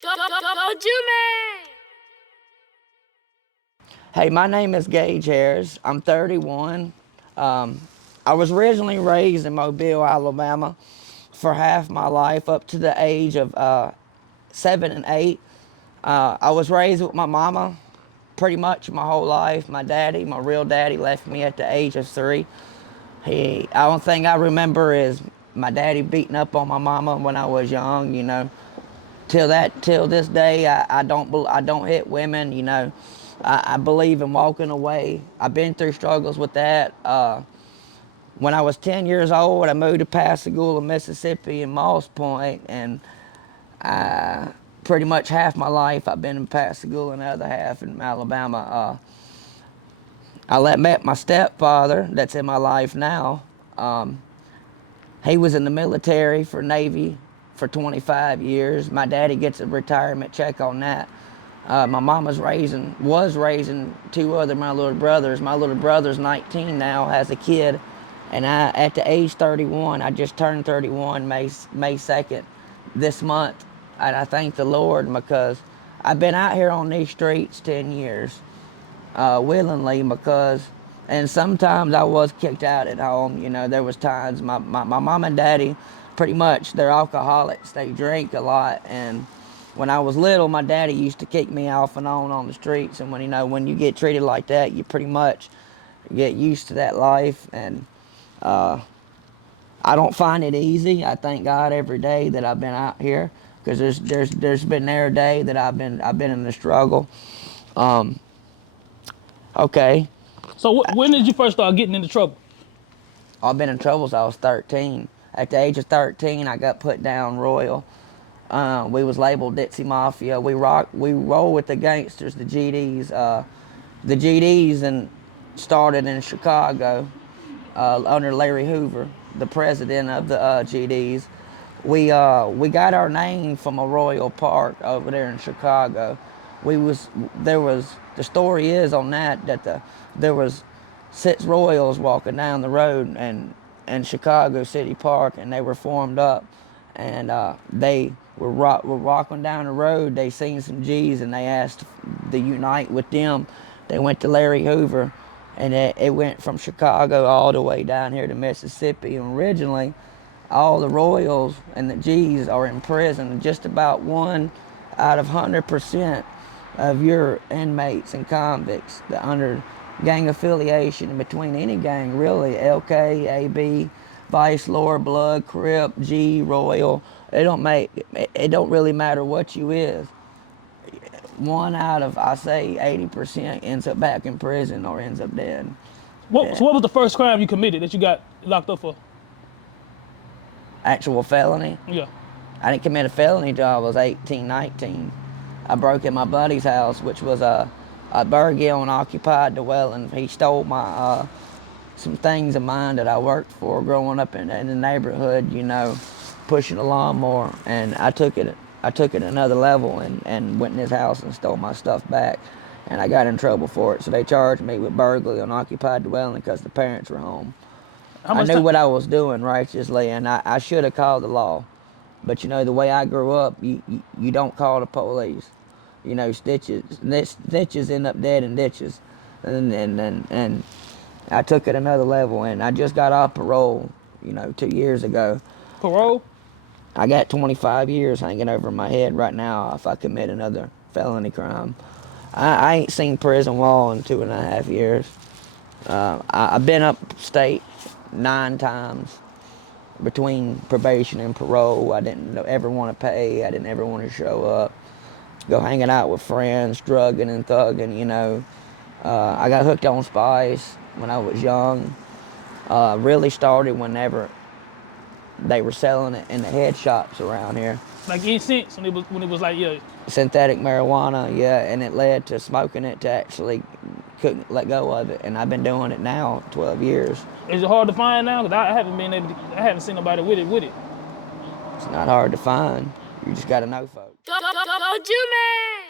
Jokwe! Hey, my name is Gage Harris. I'm 31. I was originally raised in Mobile, Alabama for half my life up to the age of 7 and 8. I was raised with my mama pretty much my whole life. My daddy, my real daddy, left me at the age of 3. The only thing I remember is my daddy beating up on my mama when I was young, till this day, I don't hit women. I believe in walking away. I've been through struggles with that. When I was 10 years old, I moved to Pascagoula, Mississippi, in Moss Point, and pretty much half my life I've been in Pascagoula, and the other half in Alabama. I met my stepfather, that's in my life now. He was in the military for Navy for 25 years. My daddy gets a retirement check on that. My mom was raising 2 other my little brothers. My little brother's 19 now, has a kid, and at the age 31, I just turned 31 May 2nd this month, and I thank the Lord because I've been out here on these streets 10 years, willingly, and sometimes I was kicked out at home. There was times my mom and daddy, pretty much, they're alcoholics. They drink a lot, and when I was little, my daddy used to kick me off and on the streets. And when you get treated like that, you pretty much get used to that life. And I don't find it easy. I thank God every day that I've been out here, because there's been every day that I've been in the struggle. Okay, So when did you first start getting into trouble? I've been in trouble since I was 13. At the age of 13, I got put down royal. We was labeled Ditsy Mafia. We roll with the gangsters, the GDs. The GDs started in Chicago under Larry Hoover, the president of the GDs. We got our name from a royal park over there in Chicago. The story is on that there was 6 royals walking down the road in Chicago City Park, and they were formed up, and they were walking down the road. They seen some G's, and they asked to unite with them. They went to Larry Hoover, and it went from Chicago all the way down here to Mississippi. And originally, all the royals and the G's are in prison. Just about 1 out of 100% of your inmates and convicts that under gang affiliation between any gang, really, LK, AB, Vice, Lower Blood, Crip, G, Royal. It don't really matter what you is. 1 out of, I say, 80% ends up back in prison or ends up dead. So what was the first crime you committed that you got locked up for? Actual felony. Yeah. I didn't commit a felony until I was 18, 19. I broke in my buddy's house, which was a Bergill and occupied dwelling. He stole my some things of mine that I worked for growing up in the neighborhood, pushing a lawnmower, and I took it another level and went in his house and stole my stuff back, and I got in trouble for it. So they charged me with burglary on occupied dwelling because the parents were home. I knew what I was doing righteously, and I should have called the law. But the way I grew up, you don't call the police. Snitches end up dead in ditches. And I took it another level, and I just got off parole, 2 years ago. Parole? I got 25 years hanging over my head right now if I commit another felony crime. I ain't seen prison wall in 2.5 years. I've been upstate 9 times between probation and parole. I didn't ever want to pay. I didn't ever want to show up. Go hanging out with friends, drugging and thugging, I got hooked on spice when I was young. Really started whenever they were selling it in the head shops around here. Like incense when it was like, yeah. Synthetic marijuana, yeah, and it led to smoking it to actually couldn't let go of it, and I've been doing it now 12 years. Is it hard to find now? Cause I haven't seen nobody with it. It's not hard to find. You just gotta know folks. Jokwe!